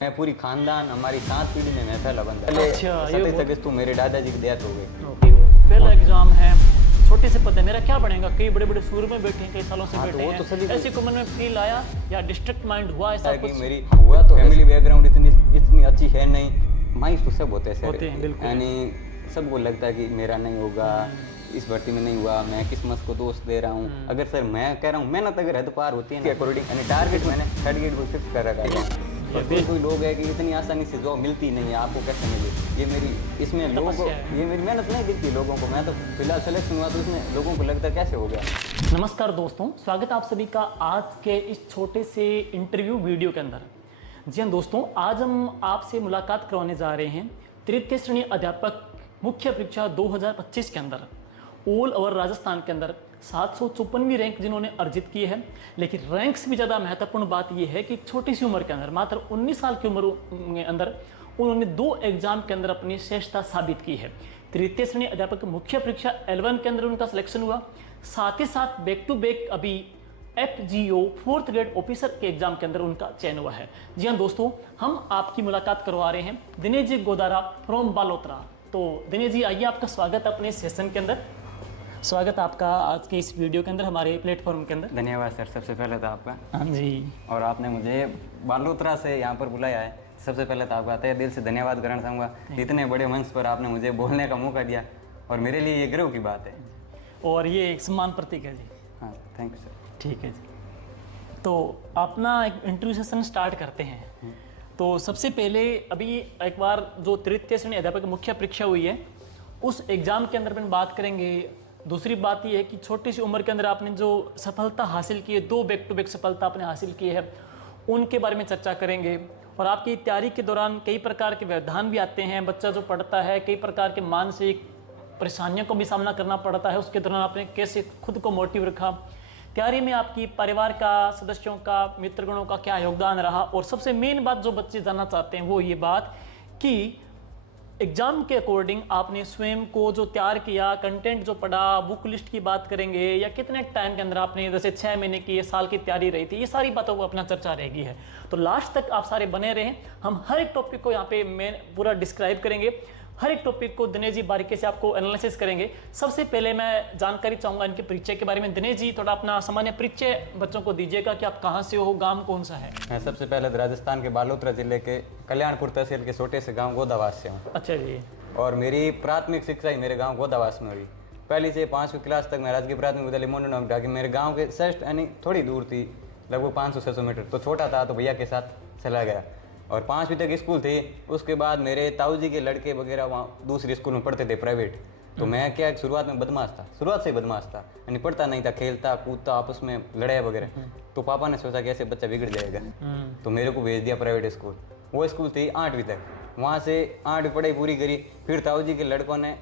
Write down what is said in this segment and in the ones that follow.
मैं पूरी खानदान हमारी 7 पीढ़ी में महफिल बंदा। अच्छा, सती सगस तो मेरे दादाजी की डेथ हो गई। पहला एग्जाम है, छोटे से पता है मेरा क्या बनेगा। कई बड़े बड़े सूर में बैठे हैं, कई सालों से बैठे हैं। तो ऐसी उम्र में फील आया या डिस्ट्रिक्ट माइंड हुआ ऐसा कुछ? मेरी हुआ तो फैमिली बैकग्राउंड इतनी अच्छी है नहीं। माइंड तो सब होते हैं, यानी सबको लगता है कि मेरा नहीं होगा, इस भर्ती में नहीं हुआ, मैं किस्मत को दोष दे रहा हूँ। अगर सर मैं कह रहा हूँ मेहनत अगर हद पार होती है ना अकॉर्डिंग, यानी टारगेट मैंने टारगेट को फिक्स कर रखा है। और कोई लोग है कि इतनी आसानी से जॉब मिलती नहीं है, आपको कैसे मिले? ये मेरी इसमें लोगों को ये मेरी मेहनत नहीं दिखती लोगों को। मैं तो फिलहाल सिलेक्शन हुआ तो इसमें लोगों को लगता कैसे हो गया। नमस्कार दोस्तों, स्वागत आप सभी का आज के इस छोटे से इंटरव्यू वीडियो के अंदर। जी हाँ दोस्तों, आज हम आपसे मुलाकात करवाने जा रहे हैं तृतीय श्रेणी अध्यापक मुख्य परीक्षा 2025 के अंदर ऑल ओवर राजस्थान के अंदर 754वीं रैंक जिन्होंने अर्जित की है। लेकिन रैंक से भी ज़्यादा महत्वपूर्ण बात यह है कि छोटी सी उम्र के अंदर, मात्र 19 साल की उम्र के अंदर उन्होंने 2 एग्जाम के अंदर अपनी श्रेष्ठता साबित की है। तृतीय श्रेणी अध्यापक मुख्य परीक्षा L1 के अंदर उनका सिलेक्शन हुआ, साथ ही साथ बैक टू बैक अभी FGO 4th ग्रेड ऑफिसर के एग्जाम के अंदर उनका चयन हुआ है। जी हाँ दोस्तों, हम आपकी मुलाकात करवा रहे हैं दिनेश जी गोदारा फ्रॉम बालोतरा। तो दिनेश जी आइए, आपका स्वागत अपने सेशन के अंदर। स्वागत आपका आज के इस वीडियो के अंदर, हमारे प्लेटफॉर्म के अंदर। धन्यवाद सर, सबसे पहले तो आपका। हाँ जी। और आपने मुझे बालोतरा से यहाँ पर बुलाया है, सबसे पहले तो आपका तहे दिल से धन्यवाद करना चाहूँगा। इतने बड़े मंच पर आपने मुझे बोलने का मौका दिया और मेरे लिए ये गर्व की बात है और ये एक सम्मान प्रतीक है जी। हाँ, थैंक यू सर। ठीक है जी, तो अपना एक इंटरव्यू सेशन स्टार्ट करते हैं। तो सबसे पहले अभी एक बार जो तृतीय श्रेणी अध्यापक मुख्य परीक्षा हुई है उस एग्ज़ाम के अंदर अपन बात करेंगे। दूसरी बात यह है कि छोटी सी उम्र के अंदर आपने जो सफलता हासिल की है, 2 बैक टू बैक सफलता आपने हासिल की है, उनके बारे में चर्चा करेंगे। और आपकी तैयारी के दौरान कई प्रकार के व्यवधान भी आते हैं, बच्चा जो पढ़ता है कई प्रकार के मानसिक परेशानियों को भी सामना करना पड़ता है। उसके दौरान आपने कैसे खुद को मोटिव रखा, तैयारी में आपकी परिवार का सदस्यों का, मित्रगणों का क्या योगदान रहा। और सबसे मेन बात जो बच्चे जानना चाहते हैं वो ये बात कि एग्जाम के अकॉर्डिंग आपने स्वयं को जो तैयार किया, कंटेंट जो पढ़ा, बुक लिस्ट की बात करेंगे, या कितने टाइम के अंदर आपने जैसे 6 महीने की या साल की तैयारी रही थी, ये सारी बातों को अपना चर्चा रहेगी है। तो लास्ट तक आप सारे बने रहें, हम हर एक टॉपिक को यहाँ पे मैं पूरा डिस्क्राइब करेंगे, हर एक टॉपिक को दिनेश जी बारीकी से आपको एनालिसिस करेंगे। सबसे पहले मैं जानकारी चाहूँगा इनके परिचय के बारे में। दिनेश जी थोड़ा अपना सामान्य परिचय बच्चों को दीजिएगा कि आप कहाँ से हो, गांव कौन सा है? मैं सबसे पहले राजस्थान के बालोतरा जिले के कल्याणपुर तहसील के छोटे से गांव गोदावास से हूँ। अच्छा जी। और मेरी प्राथमिक शिक्षा ही मेरे गाँव गोदावास में हुई। पहली से 5वीं क्लास तक मैं राजकीय प्राथमिक विद्यालय मोनोनोम ढाकी मेरे गाँव के जस्ट यानी थोड़ी दूर थी, लगभग 500-600 मीटर। तो छोटा था तो भैया के साथ चला गया और 5वीं तक स्कूल थी। उसके बाद मेरे ताऊ जी के लड़के वगैरह वहाँ दूसरे स्कूल में पढ़ते थे प्राइवेट। तो मैं क्या शुरुआत में बदमाश था, शुरुआत से बदमाश था, यानी पढ़ता नहीं था, खेलता कूदता, आपस में लड़ाई वगैरह। तो पापा ने सोचा कि ऐसे बच्चा बिगड़ जाएगा, तो मेरे को भेज दिया प्राइवेट स्कूल। वो स्कूल थी 8वीं तक, वहाँ से 8वीं पढ़ाई पूरी करी। फिर ताऊ जी के लड़कों ने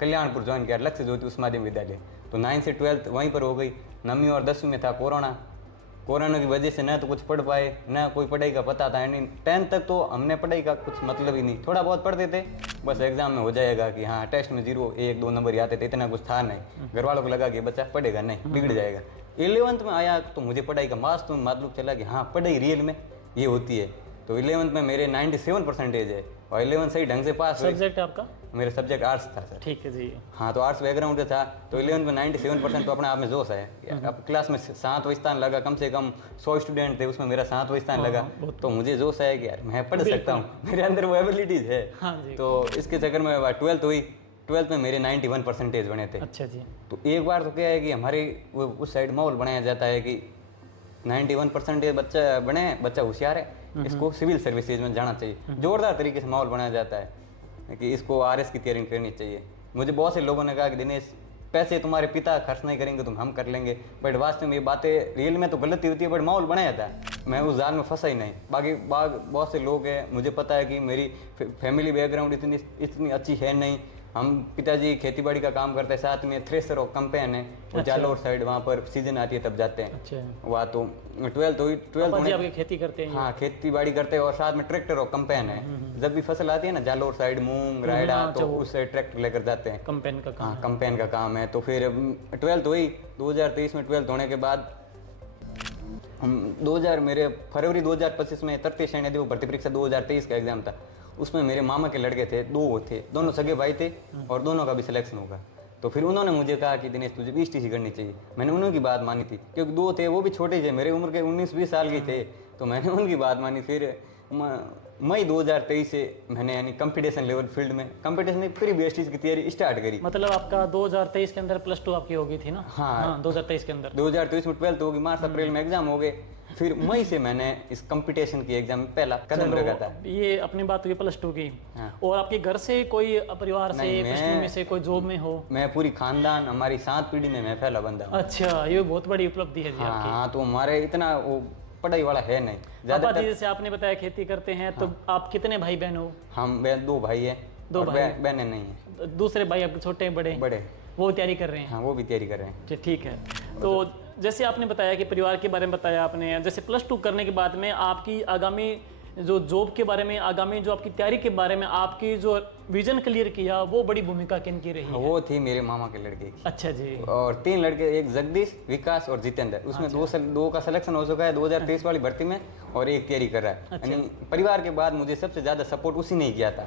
कल्याणपुर ज्वाइन किया, लक्ष्य ज्योति उच्च माध्यमिक विद्यालय। तो 9th से 12th वहीं पर हो गई। 9वीं और 10वीं में था कोरोना की वजह से न तो कुछ पढ़ पाए, न कोई पढ़ाई का पता था। यानी 10th तक तो हमने पढ़ाई का कुछ मतलब ही नहीं, थोड़ा बहुत पढ़ते थे, बस एग्जाम में हो जाएगा कि हाँ टेस्ट में 0, 1, 2 नंबर ही आते थे, इतना कुछ था नहीं। घर वालों को लगा कि बच्चा पढ़ेगा नहीं, बिगड़ जाएगा। 11th में आया तो मुझे पढ़ाई का वास्तव में मालूम चला कि हाँ पढ़ाई रियल में ये होती है। तो 11th में मेरे 97% है और 11th सही ढंग से पास हुई। सब्जेक्ट आपका? मेरा सब्जेक्ट आर्ट्स था सर। ठीक है जी। हाँ, तो आर्ट्स बैकग्राउंड था। तो 11th में 97% तो अपने आप में जोश है। अब क्लास में 7वां स्थान लगा, कम से कम 100 स्टूडेंट थे, उसमें मेरा 7वां स्थान लगा। तो मुझे जोश है कि यार मैं पढ़ सकता हूँ, मेरे अंदर वो एबिलिटीज है। हाँ जी। तो इसके चक्कर में 12th हुई। 12th में मेरे 91% बने थे। अच्छा जी। तो एक बार तो क्या है कि हमारे उस साइड माहौल बनाया जाता है कि 91% बच्चा बने, बच्चा होशियार है, इसको सिविल सर्विसेज में जाना चाहिए। जोरदार तरीके से माहौल बनाया जाता है कि इसको RS की तैयारी करनी चाहिए। मुझे बहुत से लोगों ने कहा कि दिनेश पैसे तुम्हारे पिता खर्च नहीं करेंगे, तुम हम कर लेंगे। बट वास्तव में ये बातें रियल में तो गलत ही होती है, बट माहौल बनाया था। मैं उस जाल में फंसा ही नहीं। बाकी बहुत से लोग हैं, मुझे पता है कि मेरी फैमिली बैकग्राउंड इतनी अच्छी है नहीं। हम पिताजी खेतीबाड़ी का काम करते हैं, साथ में थ्रेसर और कंपेन है, वो जालोर साइड वहाँ पर सीजन आती है तब जाते हैं। अच्छा। वहाँ तो 12th हुई। 12th में आपकी खेती करते हैं? हाँ, खेती बाड़ी करते हैं और साथ में ट्रैक्टर और कंपेन है। जब भी फसल आती है ना जालोर साइड, मूंग रायडा, तो उससे ट्रैक्टर लेकर जाते हैं। कंपेन का काम? हाँ, कंपेन का काम है। तो फिर 12th हुई। 2023 में 12th होने के बाद हम 2000 मेरे फरवरी 2025 में तृतीय श्रेणी अधिक भर्ती परीक्षा 2023 का एग्जाम था। उसमें मेरे मामा के लड़के थे, 2 थे, दोनों सगे भाई थे और दोनों का भी सिलेक्शन होगा। तो फिर उन्होंने मुझे कहा कि दिनेश तुझे बीएसटीसी करनी चाहिए। मैंने उन्हीं की बात मानी थी, क्योंकि 2 थे, वो भी छोटे थे, मेरे उम्र के 19-20 साल के थे, तो मैंने उनकी बात मानी। फिर मई 2023 से मैंने यानी कंपटीशन लेवल फील्ड में कंपटीशन प्री बीएसटीसी की तैयारी स्टार्ट करी। मतलब आपका 2023 के अंदर +2 आपकी हो गई थी ना? हाँ 2023 के अंदर। 2023 में 12th होगी, मार्च अप्रैल में एग्जाम हो गए। फिर मई से मैंने इस कंपटीशन की एग्जाम में पहला कदम रखा था। ये अपनी बात हुई +2 की। हाँ। और आपके घर से कोई परिवार से नहीं, पृष्ठभूमि में से कोई जॉब में हो? मैं पूरी खानदान, हमारी 7 पीढ़ी में मैं पहला बंदा हूँ। अच्छा, ये बहुत बड़ी उपलब्धि है जी आपकी। हाँ, तो हमारे इतना वो पढ़ाई वाला है नहीं पापा जी जैसे आपने बताया खेती करते हैं, तो आप कितने भाई बहन हो? हम 2 भाई हैं, 2 भाई, बहनें नहीं हैं। दूसरे भाई आपके छोटे बड़े? बड़े, वो तैयारी कर रहे हैं? हाँ वो भी तैयारी कर रहे हैं। ठीक है। तो जैसे आपने बताया कि परिवार के बारे में बताया आपने, जैसे +2 करने के बाद में आपकी आगामी जो जॉब के बारे में, आगामी जो आपकी तैयारी के बारे में आपकी जो विजन क्लियर किया, वो बड़ी भूमिका किनकी रही? वो थी मेरे मामा के लड़के की। अच्छा जी। और 3 लड़के, एक जगदीश, विकास और जितेंद्र। उसमें 2 का सिलेक्शन हो चुका है 2023 वाली भर्ती में, और एक तैयारी कर रहा है। यानी परिवार के बाद मुझे सबसे ज्यादा सपोर्ट उसी ने किया था।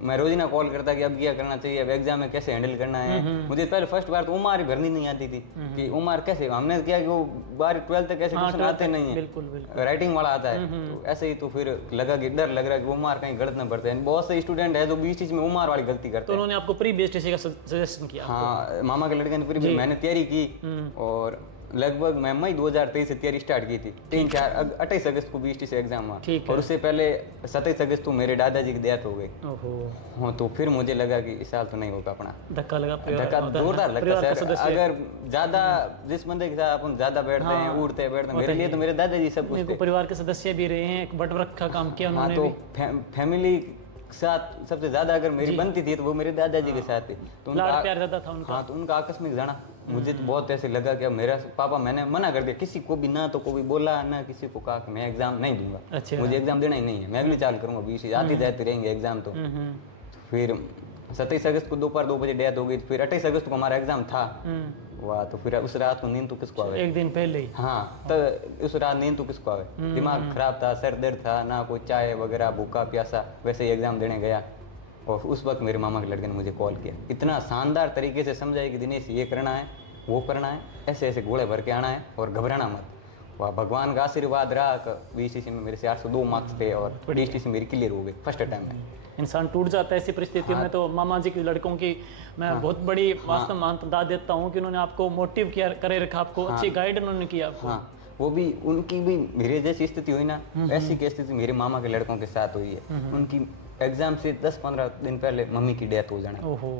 मैं रोजीना कॉल करता कि अब क्या करना चाहिए, अब एग्जाम में कैसे हैंडल करना है। मुझे पहले फर्स्ट बार तो उम्र भरनी नहीं आती थी कि उम्र कैसे, हमने किया कि वो 12th तक ऐसे क्वेश्चन आते नहीं है, बिल्कुल राइटिंग वाला आता है। तो ऐसे ही तो फिर लगा कि डर लग रहा है कि उम्र कहीं गलत ना भरते हैं। बहुत से स्टूडेंट है जो 20 चीज में उम्र वाली गलती करते तो हैं। उन्होंने आपको प्री बीएसटीसी का सजेशन किया? हाँ, मामा के लड़के ने फिर भी मैंने तैयारी की, और लगभग मैं मई 2023 से तैयारी स्टार्ट की थी। 28 अगस्त को बीएसटीसी एग्जाम हुआ, और उससे पहले 27 अगस्त को मेरे दादाजी की डेथ हो गई। हाँ, तो फिर मुझे लगा कि इस साल तो नहीं होगा अपना। धक्का लगा? धक्का जोरदार लगता है सर। अगर ज्यादा जिस बंदे के साथ अपन ज्यादा बैठते हैं, उठते बैठते हैं, मेरे लिए तो मेरे दादाजी सब कुछ थे। परिवार के सदस्य भी रहे हैं, एक बटवृक्ष का काम किया उन्होंने। हाँ, तो फैमिली साथ सबसे ज्यादा अगर मेरी बनती थी तो वो मेरे दादाजी के साथ थी। तो लाड प्यार ज्यादा था उनका। हाँ, तो उनका आकस्मिक जाना मुझे तो बहुत ऐसे लगा कि अब मेरा पापा, मैंने मना कर दिया किसी को भी, ना तो कोई बोला ना किसी को कहा कि मैं एग्जाम नहीं दूंगा। अच्छा। मुझे एग्जाम देना ही नहीं है, मैं अगली साल करूंगा, 20 आती जाती रहेंगे एग्जाम। तो फिर 27 अगस्त को दोपहर 2 बजे डेथ हो गई। फिर 28 अगस्त को हमारा एग्जाम था। वाह, तो फिर उस रात को नींद तो किसको आवे? एक दिन पहले ही? हाँ, तो उस रात नींद तो किसको आवे? दिमाग खराब था, सर दर्द था, ना कोई चाय वगैरह, भूखा प्यासा, वैसे ही एग्जाम देने गया। और उस वक्त मेरे मामा के लड़के ने मुझे कॉल किया, इतना शानदार तरीके से समझाया कि दिनेश ये करना है, वो करना है, ऐसे ऐसे घोड़े भर के आना है और घबराना मत। वाह, भगवान का आशीर्वाद रहा। बीएसटीसी में मेरे से 802 मार्क्स थे और बीएसटीसी मेरी क्लियर हो गई फर्स्ट टाइम में। इंसान टूट जाता है ऐसी परिस्थितियों में। तो मामा जी के लड़कों की मैं बहुत बड़ी वास्तव में दाद देता हूँ कि उन्होंने आपको मोटिव किया, करे रखा, आपको अच्छी गाइड उन्होंने किया आपको। हाँ, वो भी उनकी भी मेरे जैसी स्थिति हुई ना, ऐसी की स्थिति मेरे मामा के लड़कों के साथ हुई है। उनकी एग्जाम से 10-15 दिन पहले मम्मी की डेथ हो जाना। ओहो।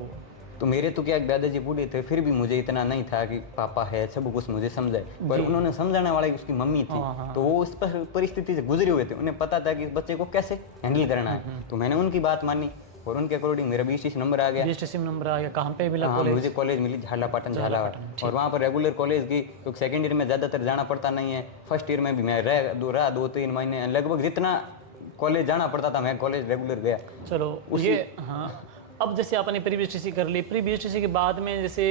तो मेरे तो क्या दादाजी बूढ़े थे, फिर भी मुझे इतना नहीं था कि पापा है, सब कुछ मुझे समझाए, पर उन्होंने समझाने वाला उसकी मम्मी थी। तो वो उस परिस्थिति से गुजरे हुए थे, उन्हें पता था कि इस बच्चे को कैसे हैंडल करना है। तो मैंने उनकी बात मानी और उनके अकॉर्डिंग मेरा बीएसटीसी नंबर आ गया। बीएसटीसी नंबर आ गया? कहाँ पे मिला? हाँ, मुझे कॉलेज मिली झालापाटन, झालावाड़। और वहाँ पर रेगुलर कॉलेज की, क्योंकि सेकेंड ईयर में ज़्यादातर जाना पड़ता नहीं है। फर्स्ट ईयर में भी मैं रहा 2-3 महीने, लगभग जितना कॉलेज जाना पड़ता था मैं कॉलेज रेगुलर गया। चलो ये हाँ। अब जैसे आपने प्री बीएसटीसी कर ली, प्री बीएसटीसी के बाद में जैसे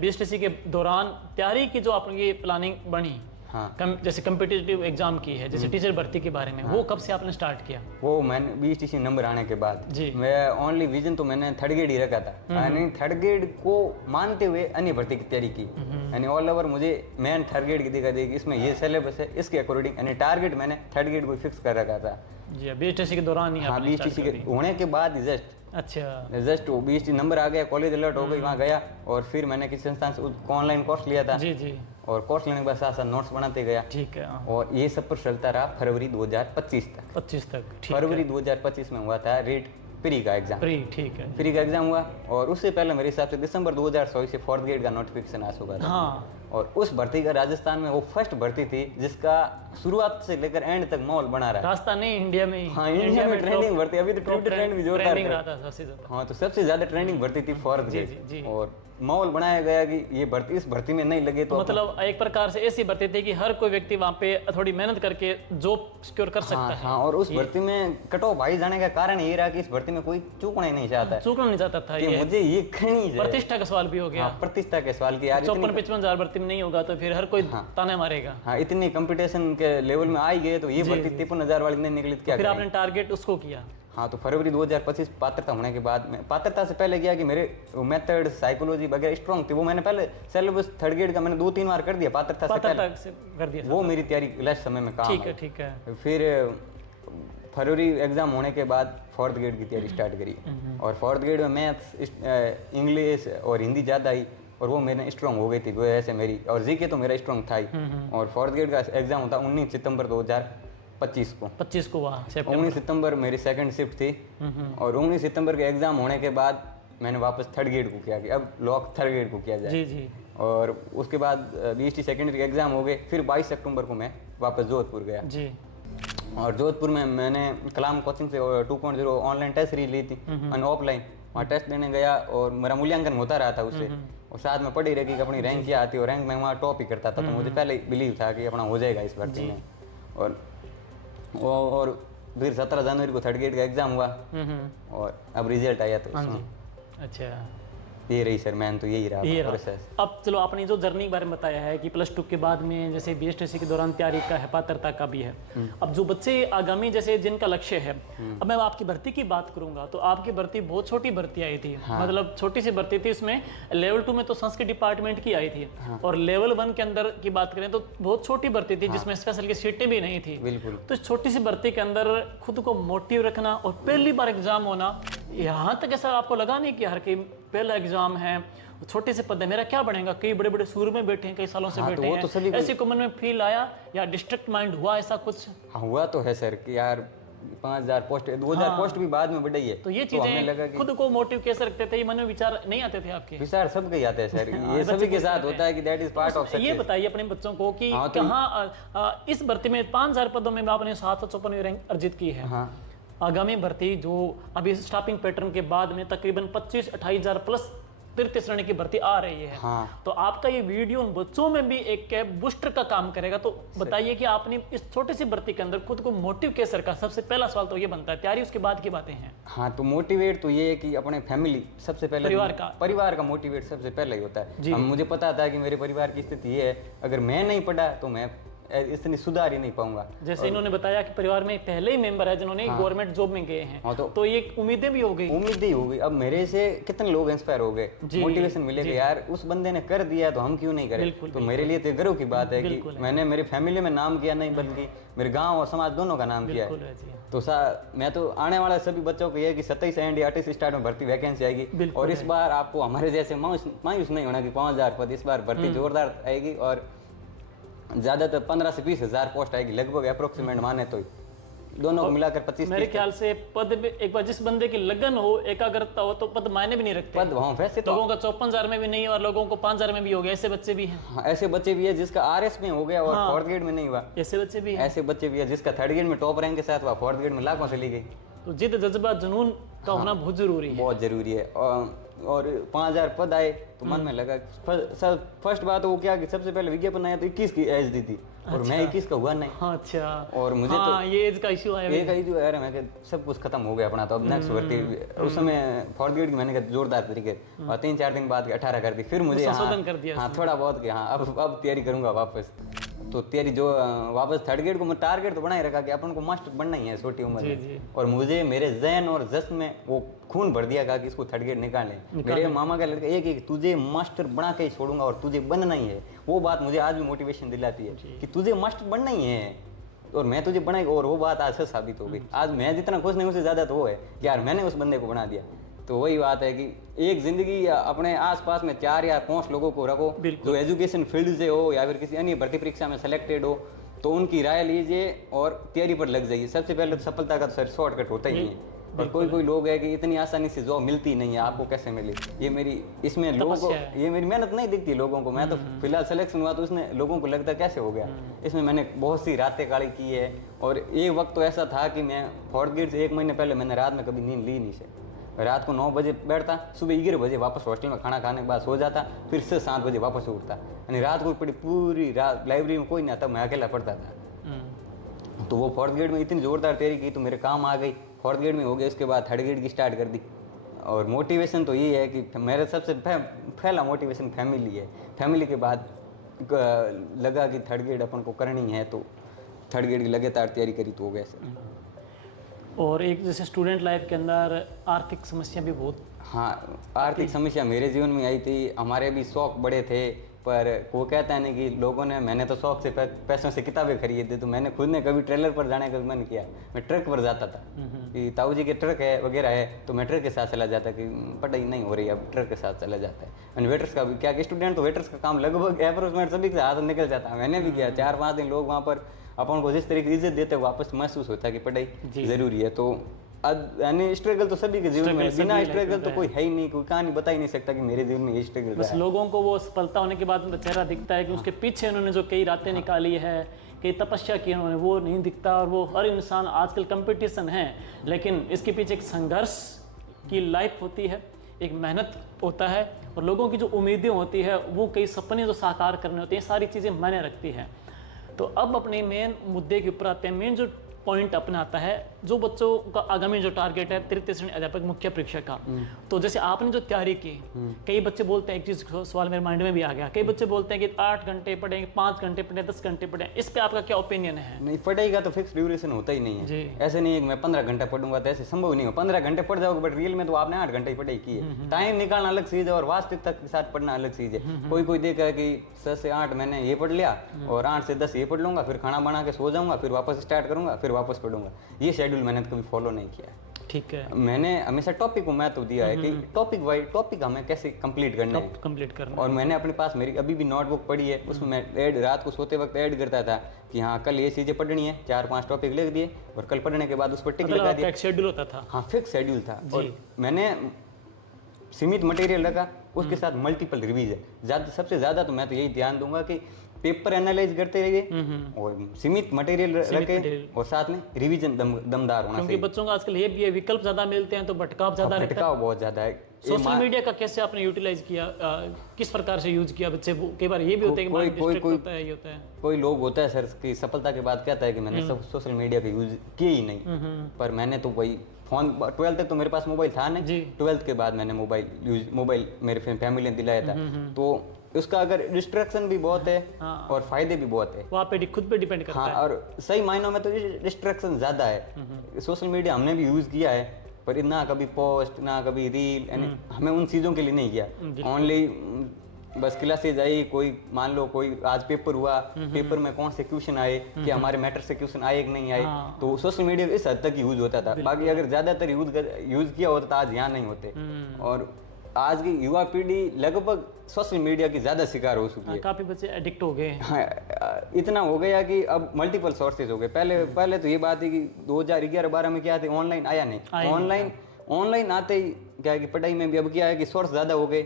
बीएसटीसी के दौरान तैयारी की जो आपकी प्लानिंग बनी, हाँ, जैसे कम्पिटिटिव एग्जाम की है, जैसे टीचर भर्ती के बारे में, वो कब से आपने स्टार्ट किया? वो मैंने बीएसटीसी नंबर आने के बाद जी। मैं ओनली विजन तो मैंने 3rd ग्रेड ही रखा था, यानी 3rd ग्रेड को मानते हुए अन्य भर्ती की तैयारी की। यानी ऑल ओवर मुझे मैंने 3rd ग्रेड की दिखा दी कि इसमें ये सिलेबस है, इसके अकॉर्डिंग यानी टारगेट मैंने 3rd ग्रेड को फिक्स कर रखा था। जी, बीएसटीसी के दौरान ही? हाँ, बीएसटीसी के होने के बाद जस्ट अच्छा, बीएसटी नंबर आ गया, कॉलेज अलर्ट हो गई, वहाँ गया और फिर मैंने किसी संस्थान से ऑनलाइन कोर्स लिया था। जी जी। और कोर्स लेने के बाद साथ साथ नोट्स बनाते गया। ठीक है। और ये सब पर चलता रहा फरवरी 2025 तक। 25 तक, ठीक। फरवरी 2025 में हुआ था रेट प्री का एग्जाम। ठीक है। प्री का एग्जाम हुआ और उससे पहले मेरे हिसाब से दिसंबर 2024 से 4th ग्रेड का नोटिफिकेशन आ चुका था। हाँ। और उस भर्ती का राजस्थान में वो फर्स्ट भर्ती थी जिसका शुरुआत से लेकर एंड तक माहौल बना रहा है। राजस्थान नहीं, इंडिया में ही। हाँ, इंडिया में ट्रेंडिंग भर्ती, अभी तो ट्विटर ट्रेंड भी जोरदार रहा था सबसे ज्यादा। हाँ, तो सबसे ज्यादा ट्रेंडिंग भर्ती थी 4th ग्रेड। और माहौल बनाया गया कि ये भर्ती इस भर्ती में नहीं लगे तो मतलब एक प्रकार से ऐसी भर्ती थी कि हर कोई व्यक्ति वहाँ पे थोड़ी मेहनत करके जॉब सिक्योर कर सकता है। हाँ, और उस भर्ती में कट ऑफ भाई जाने का कारण ये रहा कि इस भर्ती में कोई चूकना ही नहीं चाहता है चूकना नहीं चाहता था कि ये। मुझे ये करनी है। प्रतिष्ठा का सवाल भी हो गया। हाँ, प्रतिष्ठा के सवाल की यार 54-55 हजार भर्ती में नहीं होगा तो फिर हर कोई ताने मारेगा। हाँ, इतनी कंपटीशन के लेवल में आई गए तो ये भर्ती 53,000 वाली नहीं निकली तो क्या फिर करें? आपने टारगेट उसको किया। हाँ, तो फरवरी 2025 पात्रता होने के बाद मैं पात्रता से पहले किया कि मेरे मेथड साइकोलॉजी वगैरह स्ट्रॉन्ग थी, वो मैंने पहले सिलेबस थर्ड ग्रेड का मैंने 2-3 बार कर दिया पात्रता से पहले, से कर दिया। वो मेरी तैयारी लास्ट समय में काम ठीक है ठीक है। फिर फरवरी एग्जाम होने के बाद फोर्थ ग्रेड की तैयारी स्टार्ट करी और फोर्थ ग्रेड में मैथ्स, इंग्लिश और हिंदी ज़्यादा आई और वो मैंने स्ट्रॉन्ग हो गई थी वो ऐसे मेरी, और जीके तो मेरा स्ट्रॉन्ग था ही। और फोर्थ ग्रेड का एग्जाम होता 19 सितंबर 2025 को। 25 को हुआ 19 सितंबर मेरी सेकंड शिफ्ट थी और 19 सितंबर के एग्जाम होने के बाद मैंने वापस थर्ड ग्रेड को किया कि अब लॉक थर्ड ग्रेड को किया जाए। जी जी। और उसके बाद बीएसटी सेकेंडरी के एग्जाम हो गए। फिर 22 अक्टूबर को मैं वापस जोधपुर गया जी। और जोधपुर में मैंने कलाम कोचिंग से 2.0 ऑनलाइन टेस्ट सीरीज ली थी और ऑफलाइन वहाँ टेस्ट देने गया और मेरा मूल्यांकन होता रहा था उससे, और साथ में पढ़ी रही कि अपनी रैंक क्या आती है और रैंक में वहाँ टॉप ही करता था, तो मुझे पहले ही बिलीव था कि अपना हो जाएगा इस भर्ती में। और फिर 17 जनवरी को थर्ड ग्रेड का एग्जाम हुआ और अब रिजल्ट आया तो उसमें अच्छा ये रही सर, मैन तो यही रहा प्रोसेस। अब चलो आपने जो जर्नी के बारे में बताया है कि प्लस 2 के बाद में जैसे बीएसटीसी के दौरान तैयारी का है, पात्रता का भी है। अब जो बच्चे आगामी जैसे जिनका लक्ष्य है, अब मैं आपकी भर्ती की बात करूंगा तो आपकी भर्ती बहुत छोटी भर्ती आई थी। मतलब छोटी सी भर्ती थी, उसमें लेवल 2 में तो संस्कृत डिपार्टमेंट की आई थी और लेवल 1 के अंदर की बात करें तो बहुत छोटी भर्ती थी जिसमें स्पेशल की सीटें भी नहीं थी। बिल्कुल। तो इस छोटी सी भर्ती के अंदर खुद को मोटिव रखना और पहली बार एग्जाम होना, यहाँ तक ऐसा आपको लगा नहीं कि हर की पहला एग्जाम है, छोटे से पद है, मेरा क्या बनेगा? कई बड़े बड़े सूर में बैठे हैं, कई सालों से बैठे हैं, तो ऐसे को मन में फील आया या डिस्ट्रैक्ट माइंड हुआ ऐसा कुछ? हाँ, हुआ तो है सर कि यार 5,000 पोस्ट, 2,000 पोस्ट भी बाद में बढ़ी है, तो ये चीजें खुद को मोटिव कैसे रखते थे? ये मन में विचार नहीं आते थे आपके? विचार सबके ही आते हैं सर, ये सभी के साथ होता है कि that is part of success. ये बताइए अपने बच्चों को कि कहाँ इस भर्ती में 5,000 पदों में आपने 754 रैंक अर्जित की है। आगामी भर्ती जो अभी स्टाफिंग पैटर्न के बाद में तकरीबन 25-28 हजार प्लस तृतीय श्रेणी की भर्ती आ रही है। तो आपका ये वीडियो उन बच्चों में भी एक बूस्टर का काम करेगा। तो बताइए कि आपने इस छोटी सी भर्ती के अंदर खुद को मोटिव कैसे रखा? सबसे पहला सवाल तो ये बनता है, तैयारी उसके बाद की बातें हैं। हाँ, तो मोटिवेट तो ये है कि अपने फैमिली सबसे पहले, परिवार का मोटिवेट सबसे पहले ही होता है। मुझे पता था कि मेरे परिवार की स्थिति ये है, अगर मैं नहीं पढ़ा तो मैं इतनी सुधार ही नहीं पाऊंगा। जैसे इन्होंने बताया कि परिवार में पहले ही मेंबर है जिन्होंने गवर्नमेंट जॉब में गए हैं, तो ये उम्मीदें भी हो गई। उम्मीदें हो गई। अब मेरे से कितने लोग इंस्पायर हो गए, मोटिवेशन मिलेगा, यार उस बंदे ने कर दिया तो हम क्यों नहीं करें। तो मेरे लिए तो गर्व की बात है कि मैंने मेरी फैमिली में नाम किया नहीं बल्कि मेरे गाँव और समाज दोनों का नाम किया है। तो मैं तो आने वाले सभी बच्चों को ये कि 27 एंड 28 स्टार्ट में भर्ती वैकेंसी आएगी और इस बार आपको हमारे जैसे मायूस नहीं होना कि 5,000 पद, इस बार भर्ती जोरदार आएगी और ज्यादातर 15 से 20 हजार पोस्ट आएगी लगभग, अप्रोक्सीमेट माने तो दोनों को मिलाकर 25। मेरे ख्याल से पद में एक बार जिस बंदे की लगन हो, एकाग्रता हो, तो पद मायने भी नहीं रखते। पद वहाँ वैसे तो लोगों का 54,000 में भी नहीं और लोगों को 5,000 में भी हो गया, ऐसे बच्चे भी हैं। हाँ, ऐसे बच्चे भी है जिसका आरएस में हो गया और फोर्थ ग्रेड में नहीं हुआ, ऐसे बच्चे भी हैं। ऐसे बच्चे भी है जिसका थर्ड ग्रेड में टॉप रैंक के साथ हुआ, फोर्थ ग्रेड में लाखों चली गई। तो जिद, जज्बा, जुनून का होना बहुत जरूरी है, बहुत जरूरी है। और 5,000 पद आए तो मन में लगा फर्स्ट बात वो क्या कि सबसे पहले विज्ञापन आया तो 21 की एज दी थी और मैं 21 का हुआ नहीं। अच्छा। और मुझे तो ये एज का इशू आया, एक इशू है, मैं सब कुछ खत्म हो गया अपना, तो अब नेक्स्ट भर्ती उस समय फोर्थ ग्रेड की मैंने कहा जोरदार तरीके और 3-4 दिन बाद 18 कर दी। फिर मुझे संशोधन कर दिया। हाँ, थोड़ा बहुत कि हाँ अब तैयारी करूंगा वापस। तो तैयारी जो वापस थर्ड ग्रेड को मैं टारगेट तो बना ही रखा कि अपन को मास्टर बनना ही है छोटी उम्र में, और मुझे मेरे जहन और जश्न में वो खून भर दिया कि इसको थर्ड ग्रेड निकालें। मेरे मामा का लड़का एक तुझे मास्टर बना के ही छोड़ूंगा और तुझे बनना ही है। वो बात मुझे आज भी मोटिवेशन दिलाती है कि तुझे मास्टर बनना ही है और मैं तुझे बनाई, और वो बात आज से साबित हो गई। आज मैं जितना खुश नहीं उससे ज्यादा तो वो है कि यार मैंने उस बंदे को बना दिया। तो वही बात है कि एक जिंदगी अपने आसपास में 4 या 5 लोगों को रखो जो एजुकेशन फील्ड से हो या फिर किसी अन्य भर्ती परीक्षा में सेलेक्टेड हो, तो उनकी राय लीजिए और तैयारी पर लग जाइए। सबसे पहले सफलता का तो शॉर्टकट होता ही है, पर कोई लोग है कि इतनी आसानी से जॉब मिलती नहीं है, आपको कैसे मिली? ये मेरी इसमें लोगों को ये मेरी मेहनत नहीं दिखती लोगों को। मैं तो फिलहाल सिलेक्शन हुआ तो उसने लोगों को लगता कैसे हो गया। इसमें मैंने बहुत सी रातें काली की है और एक वक्त तो ऐसा था कि मैं फोर्थ ग्रेड से 1 महीने पहले मैंने रात में कभी नींद ली नहीं से। रात को 9 बजे बैठता, सुबह 11 बजे वापस हॉस्टल में खाना खाने के बाद सो जाता, फिर से 7 बजे वापस उठता। यानी रात को पूरी रात लाइब्रेरी में कोई नहीं आता, मैं अकेला पढ़ता था। तो वो फोर्थ ग्रेड में इतनी ज़ोरदार तैयारी की तो मेरे काम आ गई, फोर्थ ग्रेड में हो गया। उसके बाद थर्ड ग्रेड की स्टार्ट कर दी। और मोटिवेशन तो ये है कि मेरा सबसे पहला मोटिवेशन फैमिली है। फैमिली के बाद लगा कि थर्ड ग्रेड अपन को करनी है, तो थर्ड ग्रेड की लगातार तैयारी करी तो हो गया सर। और एक जैसे स्टूडेंट लाइफ के अंदर आर्थिक समस्या भी बहुत, हाँ, आर्थिक समस्या मेरे जीवन में आई थी। हमारे भी शौक बड़े थे, पर वो कहता है ना कि लोगों ने, मैंने तो शौक से पैसों से किताबें खरीदी, तो मैंने खुद ने कभी ट्रेलर पर जाने का मन किया। मैं ट्रक पर जाता था कि ताऊ जी के ट्रक है वगैरह है, तो मैं ट्रक के साथ चला जाता कि पढ़ाई नहीं हो रही, अब ट्रक के साथ चला जाता है। एंड वेटर्स का भी क्या कि स्टूडेंट तो वेटर्स का काम लगभग अप्रोक्सीमेट सभी के हाथ निकल जाता है। मैंने भी किया 4-5 दिन। लोग वहाँ पर अपन को जिस तरीके की इज्जत देते हैं, वापस महसूस होता है कि पढ़ाई ज़रूरी है। तो यानी स्ट्रगल तो सभी के जीवन में, बिना स्ट्रगल तो कोई है ही नहीं, कोई कहानी बता ही नहीं सकता कि मेरे जीवन में ये स्ट्रगल बस है। लोगों को वो सफलता होने के बाद उनका चेहरा दिखता है कि उसके पीछे उन्होंने जो कई रातें निकाली है, कई तपस्या की उन्होंने, वो नहीं दिखता। और वो हर इंसान, आजकल कंपटीशन है, लेकिन इसके पीछे एक संघर्ष की लाइफ होती है, एक मेहनत होता है, और लोगों की जो उम्मीदें होती है, वो कई सपने जो साकार करने होते हैं, सारी चीज़ें मायने रखती हैं। तो अब अपने मेन मुद्दे के ऊपर आते हैं। मेन जो पॉइंट अपना आता है, जो बच्चों का आगामी जो टारगेट है तृतीय श्रेणी अध्यापक मुख्य परीक्षा का। तो जैसे आपने जो तैयारी की, कई बच्चे बोलते हैं, एक चीज़ सवाल मेरे माइंड में भी आ गया, कई बच्चे बोलते हैं कि 8 घंटे पढ़ेंगे, 5 घंटे पढ़ें, 10 घंटे पढ़ें। इस पे आपका क्या ओपिनियन है? नहीं, पढ़ाई का तो फिक्स ड्यूरेशन होता ही नहीं है। ऐसे नहीं है कि मैं 15 घंटा पढ़ूंगा, तो ऐसे संभव नहीं हो। 15 घंटे पढ़ जाओगे, बट रियल में तो आपने 8 घंटे ही पढ़ाई की है। टाइम निकालना अलग चीज़ है और वास्तविकता के साथ पढ़ना अलग चीज़ है। कोई देखा है कि 7 से 8 मैंने ये पढ़ लिया और 8 से 10 ये पढ़ लूंगा, फिर खाना बना के सो जाऊंगा, फिर वापस स्टार्ट करूंगा, फिर वापस पढ़ूंगा। ये शेड्यूल मैंने कभी फॉलो नहीं किया है। ठीक है। मैंने हमेशा टॉपिक को महत्व दिया है कि टॉपिक वाइज टॉपिक हमें कैसे कंप्लीट करना है। और मैंने अपने पास मेरी अभी भी नोटबुक पड़ी है, उसमें मैं रात को सोते वक्त ऐड करता था कि हाँ कल ये चीज़ें पढ़नी है, 4-5 टॉपिक लिख दिए और कल पढ़ने के बाद उस पर टिक लगा दिया। एक शेड्यूल होता था। हाँ, फिक्स शेड्यूल था। और मैंने सीमित मटेरियल रखा, उसके साथ मल्टीपल रिवीजन। सबसे ज़्यादा तो मैं तो यही ध्यान दूंगा कि पेपर एनालाइज करते रहिए और सीमित मटेरियल रखे और साथ में रिवीजन दमदार होना चाहिए। क्योंकि बच्चों का आजकल ये भी है, विकल्प ज़्यादा मिलते हैं तो भटकाव ज़्यादा रहता है। भटकाव बहुत ज़्यादा है। सोशल मीडिया का कैसे आपने यूटिलाइज किया, किस प्रकार से यूज किया? बच्चे कई बार ये भी होता है कि कोई लोग होता है सर की सफलता के बाद कहता है कि मैंने सब सोशल मीडिया का यूज किया ही नहीं। पर मैंने तो वही फोन, 12th तक तो मेरे पास मोबाइल था नहीं, 12th के बाद मैंने मोबाइल मेरे फैमिली ने दिलाया था। तो उसका अगर डिस्ट्रैक्शन भी बहुत है और फायदे भी बहुत है, वहाँ पे खुद पे डिपेंड करता है। और सही मायनों में तो डिस्ट्रैक्शन ज़्यादा है। सोशल मीडिया हमने भी यूज़ किया है, पर ना कभी पोस्ट, ना कभी रील, यानी हमें उन चीज़ों के लिए नहीं किया। ओनली बस क्लासेज आई, कोई मान लो कोई आज पेपर हुआ, पेपर में कौन से क्वेश्चन आए, कि हमारे मैटर से क्वेश्चन आए कि नहीं आए, तो सोशल मीडिया इस हद तक यूज होता था। बाकी अगर ज़्यादातर यूज किया होता तो आज यहाँ नहीं होते। और आज की युवा पीढ़ी लगभग सोशल मीडिया की ज़्यादा शिकार हो चुकी है। काफ़ी बच्चे एडिक्ट हो गए। हाँ, इतना हो गया कि अब मल्टीपल सोर्सेज हो गए। पहले तो ये बात है कि 2011-12 में क्या थे, ऑनलाइन आया नहीं। ऑनलाइन आते ही क्या है कि पढ़ाई में भी अब क्या है कि सोर्स ज़्यादा हो गए,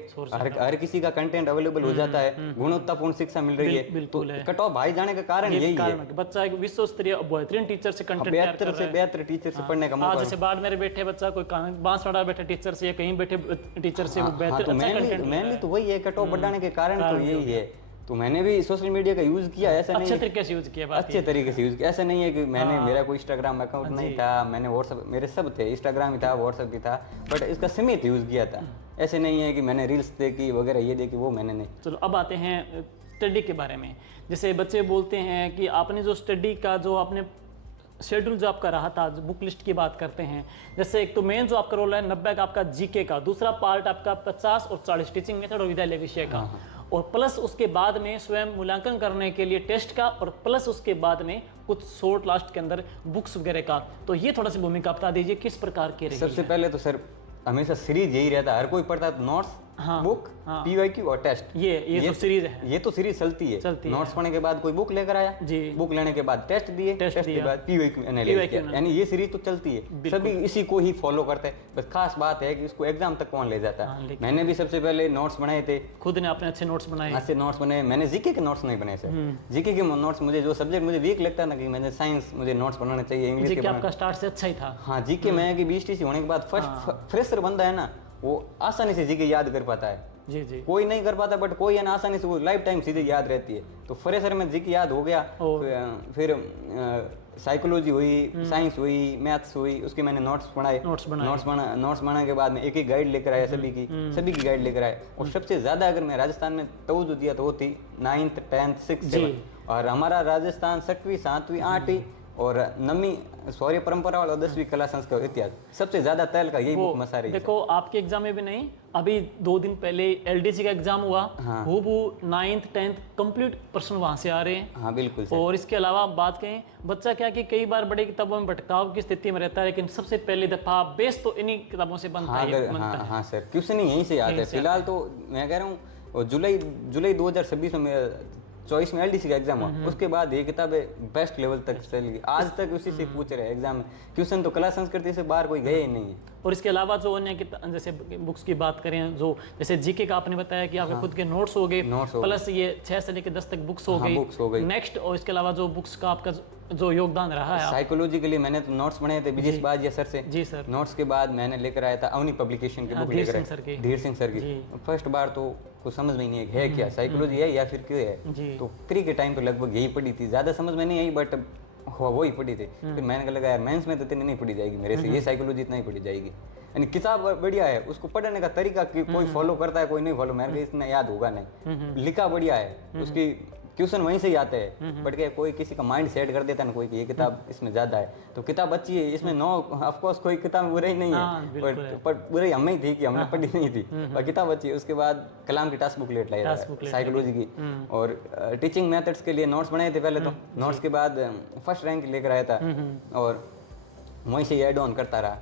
हर किसी का कंटेंट अवेलेबल हो जाता है, गुणवत्तापूर्ण शिक्षा मिल रही है। तो कट ऑफ हाई जाने का कारण यही है। बच्चा एक विश्व स्तरीय बेहतरीन टीचर से कंटेंट बेहतर टीचर से पढ़ने का मौका। जैसे बाढ़ मेरे बैठे बच्चा कोई बांसवाड़ा बैठे टीचर से या कहीं बैठे टीचर से वो बेहतर मेनली तो वही है, कट ऑफ बढ़ाने के कारण तो यही है। तो मैंने भी सोशल मीडिया का यूज़ किया, ऐसा नहीं अच्छे तरीके से यूज़ किया, अच्छे तरीके से यूज़ किया। ऐसा नहीं है कि मैंने मेरा कोई इंस्टाग्राम अकाउंट नहीं था, मैंने व्हाट्सअप, मेरे सब थे, इंस्टाग्राम भी था, व्हाट्सअप भी था, बट इसका सीमित यूज़ किया था। ऐसे नहीं है कि मैंने रील्स देखी वगैरह ये देखी, वो मैंने नहीं। चलो अब आते हैं स्टडी के बारे में। जैसे बच्चे बोलते हैं कि आपने जो स्टडी का जो आपने शेड्यूल जो आपका रहा था, बुक लिस्ट की बात करते हैं, जैसे एक तो मेन जो आपका रोल है 90 का आपका जीके का, दूसरा पार्ट आपका 50 और 40 टीचिंग मेथड और विद्यालय विषय का, और प्लस उसके बाद में स्वयं मूल्यांकन करने के लिए टेस्ट का, और प्लस उसके बाद में कुछ शॉर्ट लास्ट के अंदर बुक्स वगैरह का। तो ये थोड़ा सी भूमिका बता दीजिए किस प्रकार की रही है? सबसे पहले तो सर हमेशा सीरीज यही रहता है, हर कोई पढ़ता है तो नोट्स हाँ, बुक, हाँ। पीवाईक्यू और टेस्ट। ये जो सीरीज है ये तो सीरीज चलती है। नोट्स पढ़ने के बाद कोई बुक लेकर आया, जी, बुक लेने के बाद टेस्ट दिए, टेस्ट के बाद पीवाईक्यू एनालाइज किया, यानी ये सीरीज तो चलती है, सभी इसी को ही फॉलो करते हैं। बस खास बात है कि इसको एग्जाम तक कौन ले जाता है। मैंने भी सबसे पहले नोट्स बनाए थे, खुद ने अपने अच्छे नोट्स बनाए, अच्छे नोट्स बनाए। मैंने जीके के नोट्स नहीं बनाए सर, जीके के नोट्स मुझे जो सब्जेक्ट मुझे वीक लगता है ना कि मैंने साइंस मुझे नोट्स बनाने चाहिए, इंग्लिश के आपका स्टार्ट से अच्छा ही था। हाँ, जीके में कि बीएसटीसी होने के बाद फर्स्ट फ्रेशर बंदा है ना, वो आसानी से जीके याद कर पाता है। जी जी, कोई नहीं कर पाता, बट कोई है ना आसानी से वो लाइफ टाइम सीधे याद रहती है। तो फ्रेशर में जीके याद हो गया, फिर साइकोलॉजी हुई, साइंस हुई, मैथ्स हुई, उसके मैंने नोट्स बनाए। नोट्स बना के बाद में एक एक गाइड लेकर आया, सभी की गाइड लेकर आए। और सबसे ज़्यादा अगर मैं राजस्थान में तवज्जो दिया तो वो थी 9th 10th 6th 7th। और हमारा राजस्थान 6वीं 7वीं 8वीं और 9वीं शौर्य परंपरा और 10वीं कला संस्कृत इतिहास सबसे ज्यादा तैल का यही बुक मसा रही है। देखो आपके एग्जाम में भी नहीं, अभी 2 दिन पहले एलडीसी का एग्जाम हुआ, वो 9th 10th कंप्लीट पर्सन वहां से आ रहे हैं। हाँ बिल्कुल सर। और इसके अलावा बात करें, बच्चा क्या कि कई बार बड़ी किताबों में भटकाव की स्थिति में रहता है, लेकिन सबसे पहली दफा बेस तो इन्हीं किताबों से बनता है। हाँ सर, क्वेश्चन यहीं से आता है। फिलहाल तो मैं कह रहा हूँ जुलाई 2026 में मेरा चॉइस में एलडीसी का एग्जाम हुआ, उसके बाद ये किताबें बेस्ट लेवल तक चली, आज तक उसी से पूछ रहे हैं एग्जाम में। क्वेश्चन तो कला संस्कृति से बाहर कोई गए ही नहीं है। और इसके अलावा जो अन्य जैसे बुक्स की बात करें, जो जैसे जीके का आपने बताया कि आपके खुद के नोट्स हो गए, प्लस ये 6 से लेकर 10 तक बुक्स हो गई नेक्स्ट। और इसके अलावा जो बुक्स का आपका जो योगदान रहा है साइकोलॉजी के लिए, मैंने तो नोट्स बनाए थे विजेश बाजिया सर से। जी सर। नोट्स के बाद मैंने लेकर आया था अवनी पब्लिकेशन की बुक लेकर, धीर सिंह सर की। फर्स्ट बार तो कुछ समझ में नहीं है क्या साइकोलॉजी है या फिर क्यों है। तो प्री के टाइम पे लगभग यही पढ़ी थी, ज्यादा समझ में नहीं आई, बट वो ही पढ़ी थी। फिर मैंने लगा यार मेंस में तो इतनी नहीं पढ़ी जाएगी मेरे से, ये साइकोलॉजी इतना ही पढ़ी जाएगी। यानी किताब बढ़िया है, उसको पढ़ने का तरीका कि कोई फॉलो करता है कोई नहीं फॉलो, मेरे को इतना याद होगा नहीं। लिखा बढ़िया है, उसकी क्वेश्चन वहीं से ही आते हैं, बट क्या कोई किसी का माइंड सेट कर देता है ना कोई कि ये किताब इसमें ज्यादा है, तो किताब अच्छी है। इसमें नो ऑफ कोर्स कोई किताब बुरी नहीं है, पर बुरी हमें ही थी कि हमने पढ़ी नहीं थी, पर किताब अच्छी है। उसके बाद कलाम की टास्क बुकलेट लाई साइकोलॉजी की, और टीचिंग मेथड्स के लिए नोट्स बनाए थे पहले तो। नोट्स के बाद फर्स्ट रैंक लेकर आया था और वहीं से एड ऑन करता रहा।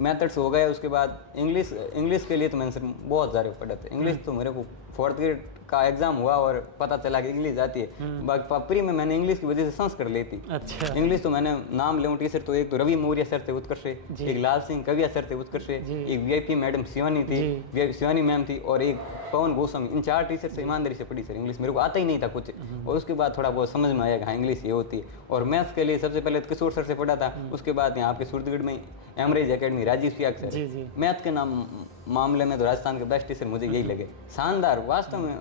मेथड्स हो गए। उसके बाद इंग्लिश के लिए तो मैंने सिर्फ बहुत सारे पढ़े थे। इंग्लिश तो मेरे को 4th ग्रेड का एग्जाम हुआ और पता चला कि इंग्लिश आती है। बाकी प्री में मैंने इंग्लिश की वजह से संस्कृत ली थी। अच्छा। इंग्लिश तो मैंने नाम ले टीचर तो एक तो रवि मौर्य सर थे उत्कर्ष, एक लाल सिंह कविया सर थे उत्कर्ष, एक वीआईपी मैडम शिवानी थी, शिवानी मैम थी, और एक पवन गोस्वामी। इन 4 टीचर से ईमानदारी से पढ़ी सर इंग्लिश, मेरे को आता ही नहीं था कुछ। और उसके बाद थोड़ा बहुत समझ में आया कि हाँ इंग्लिश ये होती है। और मैथ्स के लिए सबसे पहले किशोर सर से पढ़ा था, उसके बाद यहाँ आपके सूरतगढ़ में Emerge academy Rajeev Siyag sir. Math के मामले में तो राजस्थान के बेस्ट टीचर मुझे यही लगे, शानदार वास्तव में।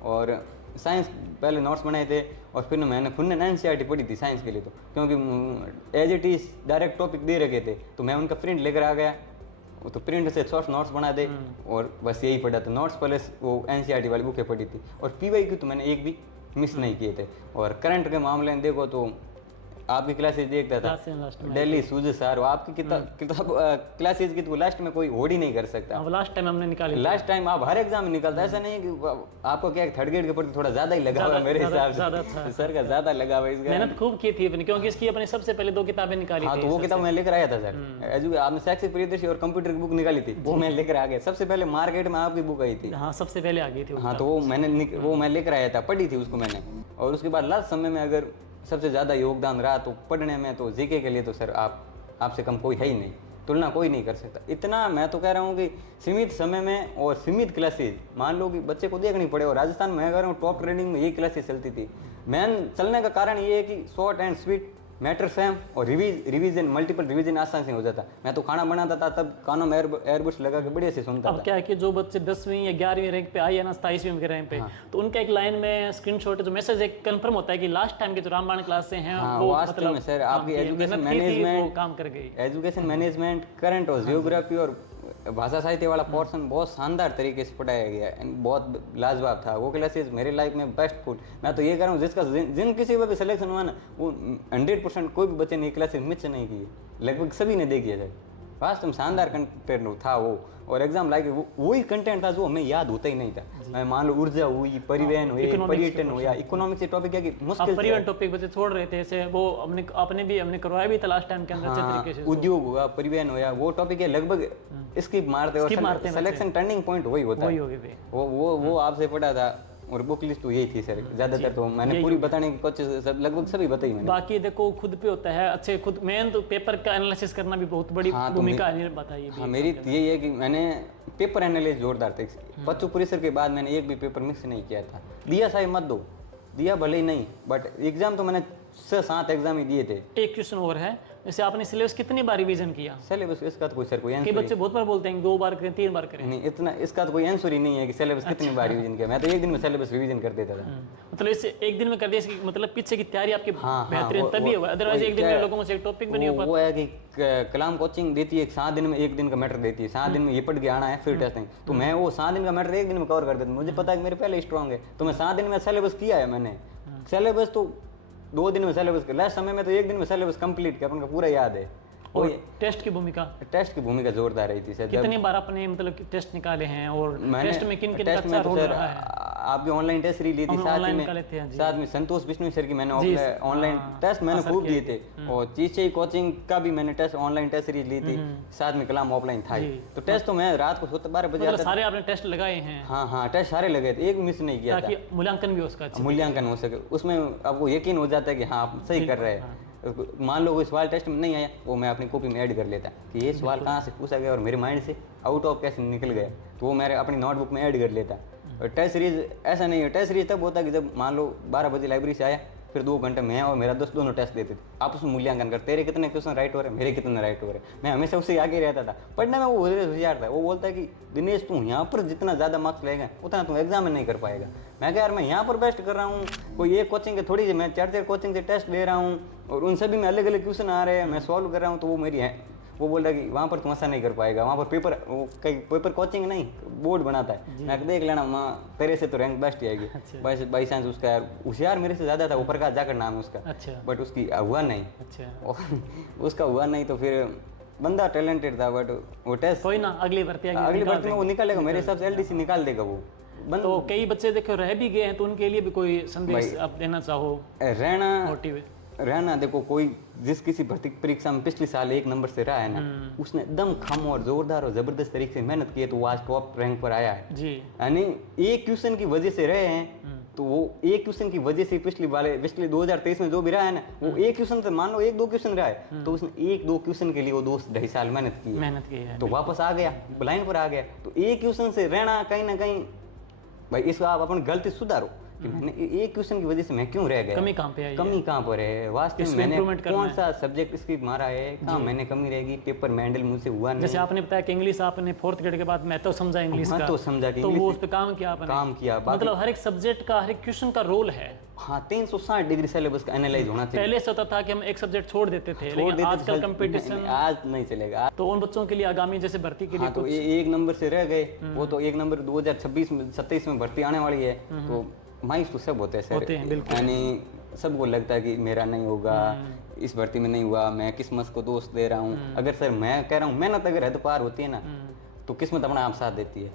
और साइंस पहले नोट्स बनाए थे और फिर मैंने खुद ने एनसीईआरटी पढ़ी थी साइंस के लिए, तो क्योंकि as it is direct topic दे रखे थे तो मैं उनका प्रिंट लेकर आ गया, तो प्रिंट से शॉर्ट नोट्स बना दे और बस यही पढ़ा था। नोट्स प्लस वो एनसीईआरटी वाली बुकें पढ़ी थी। और पीवाईक्यू तो मैंने एक भी मिस नहीं किए थे। और करंट के मामले में देखो तो आपकी क्लासेज देखता था दिल्ली सूज सर, आपकी किताब क्लासेज की तो लास्ट में कोई होड़ ही नहीं कर सकता। लास्ट टाइम हमने निकाली, लास्ट टाइम आप हर एग्जाम में निकलता, ऐसा नहीं है कि आपको क्या 3rd ग्रेड के प्रति थोड़ा ज्यादा ही लगा हुआ मेरे हिसाब से, सर का ज्यादा लगा हुआ। इसका मेहनत खूब की थी क्योंकि इसकी अपने सबसे पहले 2 किताबें निकाली। हाँ, तो वो किताब मैं लेकर आया था सर। आपने शैक्षिक परिदृश्य और कंप्यूटर की बुक निकाली थी, वो मैं लेकर आ गया। सबसे पहले मार्केट में आपकी बुक आई थी। हाँ, सबसे पहले आ गई थी। हाँ, तो वो मैं लेकर आया था, पढ़ी थी उसको मैंने। और उसके बाद लास्ट समय में अगर सबसे ज़्यादा योगदान रहा तो पढ़ने में, तो जीके के लिए तो सर आपसे कम कोई है ही नहीं, तुलना कोई नहीं कर सकता। इतना मैं तो कह रहा हूँ कि सीमित समय में और सीमित क्लासेज, मान लो कि बच्चे को देखनी पड़े। और राजस्थान में कह रहा हूँ टॉप ट्रेनिंग में यही क्लासेज चलती थी। मेन चलने का कारण ये है कि short and sweet, matter same, और रिवीजन मल्टीपल रिवीजन आसान से हो जाता। मैं तो खाना बनाता था तब कानों में एयरबड्स लगा के बढ़िया से सुनता था। अब क्या है कि जो बच्चे 10वीं या 11वीं रैंक पे आए या ना 27वीं रैंक पे, तो उनका एक लाइन में स्क्रीनशॉट जो मैसेज एक कंफर्म होता है कि लास्ट टाइम के जो रामबाण क्लास हैं वो वास्तव में सर आपकी एजुकेशन मैनेजमेंट काम कर गई। एजुकेशन मैनेजमेंट, करंट और जियोग्राफी और भाषा साहित्य वाला पोर्शन बहुत शानदार तरीके से पढ़ाया गया है, बहुत लाजवाब था। वो क्लासेस मेरे लाइफ में बेस्ट फुल। मैं तो ये कह रहा हूँ जिसका जिन किसी का भी सिलेक्शन हुआ ना, वो 100% कोई भी बच्चे ने क्लासेस मिस नहीं की, लगभग सभी ने देखी है सर। वास्तव में शानदार कंटेंट था वो। और एग्जाम लाके वही कंटेंट था जो हमें याद होता ही नहीं था। मान लो ऊर्जा हुई, परिवहन हुए, पर्यटन हुआ, इकोनॉमिक्स से टॉपिक है कि मुश्किल परिवहन टॉपिक बच्चे छोड़ रहे थे, ऐसे वो हमने करवाया भी था लास्ट टाइम के अंदर अच्छे तरीके से। उद्योग हुआ, परिवहन हुआ, वो टॉपिक है लगभग स्किप मारते और सिलेक्शन टर्निंग पॉइंट वही होता है। वो आपसे पढ़ा था और बुक लिस्ट तो यही थी सर, ज्यादातर तो मैंने पूरी बताने की कोशिश लगभग सभी बताई मैंने। बाकी देखो खुद पे होता है अच्छे, खुद मेन तो पेपर का एनालिसिस करना भी बहुत बड़ी भूमिका है, बताइए। हाँ, मेरी यही है कि मैंने पेपर एनालिसिस जोरदार थे। बच्चों परिसर के बाद मैंने एक भी पेपर मिक्स नहीं किया था। दिया साहे मत दो, दिया भले ही नहीं, बट एग्जाम तो मैंने 6-7 एग्जाम ही दिए थे। एक क्वेश्चन और है, जैसे आपने सिलेबस कितनी बार रिवीजन किया? सिलेबस इसका तो कोई सर कोई कई बच्चे बहुत बार बोलते हैं 2 बार करें 3 बार करें। नहीं, इतना इसका तो कोई आंसर ही नहीं है कि सिलेबस कितनी बार रिवीजन किया। मैं तो एक दिन में सिलेबस रिवीजन कर देता था। मतलब इससे एक दिन में कर दिया, इसकी मतलब पीछे की तैयारी आपकी बेहतरीन तभी हुआ, अदरवाइज एक दिन में लोगों से एक टॉपिक भी नहीं हो पाता। वो है कि कलाम कोचिंग देती है 7 दिन में, एक दिन का मैटर देती है, 7 दिन में ये पढ़ के आना है फिर टेस्टिंग। तो मैं वो 7 दिन का मैटर एक दिन में कवर कर देता हूँ। मुझे पता है कि मेरे पहले स्ट्रॉन्ग है, तो मैं 7 दिन में सिलेबस किया है मैंने। सिलेबस तो 2 दिन में सिलेबस, लास्ट समय में तो एक दिन में सिलेबस कंप्लीट किया, अपन का पूरा याद है। और टेस्ट की भूमिका जोरदार रही थी सर। कितनी बार आपने मतलब टेस्ट निकाले हैं और टेस्ट में किन का अच्छा रोल रहा है? आपकी ऑनलाइन टेस्ट ली थी, साथ में संतोष बिश्नोई सर की मैंने ऑनलाइन टेस्ट मैंने खूब दिए थे, और चीचे कोचिंग का भी मैंने टेस्ट ऑनलाइन टेस्ट सीरीज ली थी, साथ में कलाम ऑफलाइन था। तो टेस्ट तो मैं रात को सोते 12 बजे सारे आपने टेस्ट लगाए हैं? हाँ, टेस्ट सारे लगे थे, एक मिस नहीं किया ताकि मूल्यांकन भी उसका मूल्यांकन हो सके। उसमें आपको यकीन हो जाता है कि हाँ आप सही कर रहे हैं। मान लो कोई सवाल टेस्ट में नहीं आया, वो मैं अपनी कॉपी में ऐड कर लेता कि ये सवाल कहाँ से पूछा गया और मेरे माइंड से आउट ऑफ कैसे निकल गया, तो वो मेरे अपनी नोटबुक में ऐड कर लेता। और टेस्ट सीरीज ऐसा नहीं है, टेस्ट सीरीज तब होता है कि जब मान लो 12 बजे लाइब्रेरी से आया, फिर 2 घंटे मैं और मेरा दोस्त दोनों टेस्ट देते थे, आपस में मूल्यांकन कर, तेरे कितने क्वेश्चन राइट हो रहे हैं, मेरे कितने राइट हो रहे हैं। मैं हमेशा उससे आगे रहता था पढ़ने में, वो होशियार था। वो बोलता है कि दिनेश तू यहाँ पर जितना ज़्यादा मार्क्स लेगा उतना तू एग्जाम में नहीं कर पाएगा। मैं कहा यार मैं यहाँ पर बेस्ट कर रहा हूँ, कोई एक कोचिंग के थोड़ी, मैं 4 कोचिंग से टेस्ट दे रहा हूँ और उन सभी में अलग अलग क्वेश्चन आ रहे हैं, मैं सॉल्व कर रहा हूँ। तो वो मेरी है, वो बोल रहा है कि वहाँ पर तुम ऐसा नहीं कर पाएगा, वहाँ पर पेपर, वो कई पेपर कोचिंग नहीं बोर्ड बनाता है। मैं देख लेना माँ, तेरे से तो रैंक बेस्ट ही आएगी। बाई चांस उसका यार होशियार मेरे से ज़्यादा था, वो प्रकाश जाकर नाम है उसका, बट उसकी हुआ नहीं। उसका हुआ नहीं, तो फिर बंदा टैलेंटेड था, बट वो टेस्ट कोई ना, अगली भर्ती में वो निकालेगा, मेरे हिसाब से LDC निकाल देगा वो। तो कई बच्चे देखो रह भी गए हैं, तो उनके लिए भी कोई संदेश आप देना चाहो? रहना देखो, कोई जिस किसी भर्ती परीक्षा में पिछले साल 1 नंबर से रहा है ना, उसने एकदम खम और जोरदार और जबरदस्त तरीके से मेहनत की है, तो वो आज टॉप रैंक पर आया है जी। यानी एक क्वेश्चन की वजह से रहे हैं, तो वो एक क्वेश्चन की वजह से पिछले 2023 में जो भी रहा है ना, वो एक क्वेश्चन से, मान लो 1-2 क्वेश्चन रहा है, तो उसने 1-2 क्वेश्चन के लिए वो 2-2.5 साल मेहनत की है, तो वापस आ गया, लाइन पर आ गया। तो एक क्वेश्चन से रहना कहीं ना कहीं, भाई इसको आप अपनी गलती सुधारो कि मैंने एक क्वेश्चन की वजह से मैं क्यों रह गया, कमी कहाँ पे आई, कमी कहाँ पर है, वास्तव में मैंने कौन सा सब्जेक्ट स्किप मारा है, कहाँ मैंने कमी रहेगी, पेपर में हैंडल मुझसे हुआ नहीं। जैसे आपने बताया कि इंग्लिश आपने 4th ग्रेड के बाद मैं तो समझा इंग्लिश का, तो समझा कि तो वो उस पे काम किया आपने, काम किया। मतलब हर एक सब्जेक्ट का, हर एक क्वेश्चन का रोल है। हाँ, 360 डिग्री सिलेबस का एनालाइज होना चाहिए। पहले से होता था कि हम एक सब्जेक्ट छोड़ देते थे, लेकिन आजकल कंपटीशन आज नहीं चलेगा। तो उन बच्चों के लिए आगामी जैसे भर्ती के लिए तो 1 नंबर से रह गए, वो तो 1 नंबर 2026-27 में भर्ती आने वाली है, तो माइस तो सब होते हैं सर, यानी सबको लगता है कि मेरा नहीं होगा, इस भर्ती में नहीं हुआ, मैं किस्मत को दोष दे रहा हूँ। अगर सर मैं कह रहा हूँ, मेहनत अगर हद पार होती है ना, तो किस्मत अपना आप साथ देती है।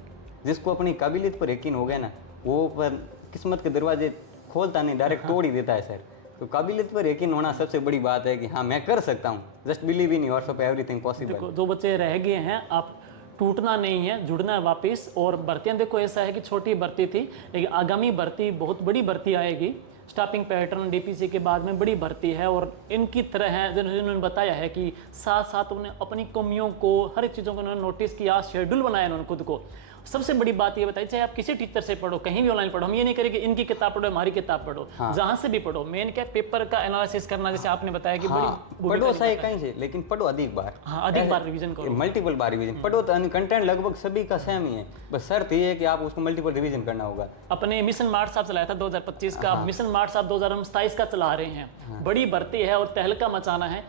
जिसको अपनी काबिलियत पर यकीन हो गया ना, वो पर किस्मत के दरवाजे खोलता नहीं, डायरेक्ट तोड़ ही देता है सर। तो काबिलियत पर यकीन होना सबसे बड़ी बात है कि हाँ मैं कर सकता हूँ, just believe in yourself, everything possible. जो बच्चे रह गए हैं, आप टूटना नहीं है, जुड़ना है वापस। और भर्तियां देखो ऐसा है कि छोटी भर्ती थी, लेकिन आगामी भर्ती बहुत बड़ी भर्ती आएगी। स्टाफिंग पैटर्न DPC के बाद में बड़ी भर्ती है, और इनकी तरह है जिन्होंने बताया है कि साथ साथ उन्होंने अपनी कमियों को, हर एक चीज़ों को उन्होंने नोटिस किया, शेड्यूल बनाया उन्होंने खुद को। सबसे बड़ी बात ये बताइए, चाहे आप किसी टीचर से पढ़ो, कहीं भी ऑनलाइन पढ़ो, हम ये नहीं करें कि इनकी किताब पढ़ो, हमारी किताब पढ़ो, जहां से भी पढ़ो, मेन क्या पेपर का एनालिसिस करना, जैसे आपने बताया कि बड़ी पढ़ो सही कहीं से, लेकिन पढ़ो अधिक बार, अधिक बार रिवीजन करो, मल्टीपल बार रिवीजन पढ़ो। तो कंटेंट लगभग सभी का सेम ही है, बस शर्त ये है कि आप उसको मल्टीपल रिवीजन करना होगा। अपने मिशन मार्च आप चलाया था 2025 का, मिशन मार्च आप 2027 का चला रहे हैं। बड़ी भर्ती है और तहलका मचाना है।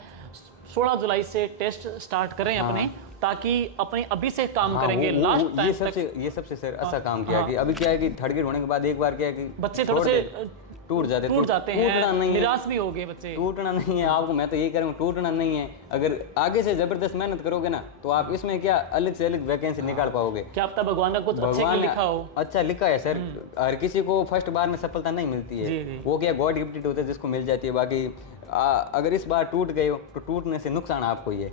16 जुलाई से टेस्ट स्टार्ट करें अपने, ताकि अपने अभी से काम करेंगे लास्ट टाइम तक। ये सबसे सर अच्छा काम किया कि अभी क्या है कि 3rd ग्रेड होने के बाद एक बार क्या है कि बच्चे थोड़े से टूट जाते टूटना नहीं हैं, है, निराश भी हो गए बच्चे। टूटना नहीं है आपको, मैं तो यही कह रहा हूँ, टूटना नहीं है। अगर आगे से जबरदस्त मेहनत करोगे ना तो आप इसमें क्या अलग से अलग वैकेंसी निकाल पाओगे। क्या पता भगवान का कुछ अच्छे के भगवान लिए ने लिखा हो। अच्छा लिखा है सर, हर किसी को फर्स्ट बार में सफलता नहीं मिलती जी, है, जी। वो क्या गॉड गिफ्टेड होता है जिसको मिल जाती है। बाकी अगर इस बार टूट गए हो तो टूटने से नुकसान आपको ही है।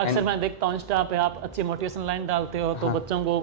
अक्सर मैं देखता हूँ इंस्टा पे आप अच्छी मोटिवेशन लाइन डालते हो, तो बच्चों को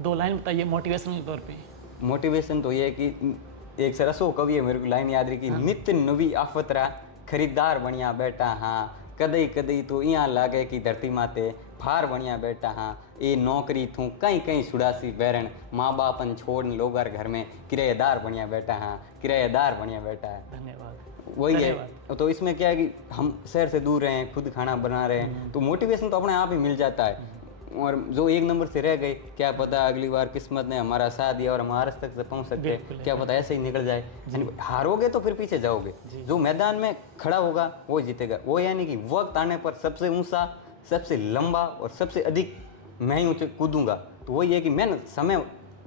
2 लाइन बताइए मोटिवेशनल तौर पे। मोटिवेशन तो ये है कि एक सरसो कवि है, मेरे को लाइन याद रही कि नित्य नवी आफतरा खरीदार बनिया बैठा हाँ, कदई कदई तो यहाँ लागे कि धरती माते फार बनिया बैठा हाँ, ये नौकरी थू कहीं कहीं सुडासी बैरण, माँ बापन छोड़ लोगार घर में किराएदार बनिया बैठा हाँ, किराएदार बनिया बैठा है। धन्यवाद। वही है। तो इसमें क्या है कि हम शहर से दूर रहे हैं, खुद खाना बना रहे हैं, तो मोटिवेशन तो अपने आप ही मिल जाता है। और जो 1 नंबर से रह गए, क्या पता अगली बार किस्मत ने हमारा साथ दिया और हम महाराज तक से पहुंच सकते हैं, क्या पता ऐसे ही निकल जाए। यानी हारोगे तो फिर पीछे जाओगे, जो मैदान में खड़ा होगा वो जीतेगा। वो यानी कि वक्त आने पर सबसे ऊंचा, सबसे लंबा और सबसे अधिक मैं ही ऊंचे कूदूंगा। तो वही है कि मेहनत, समय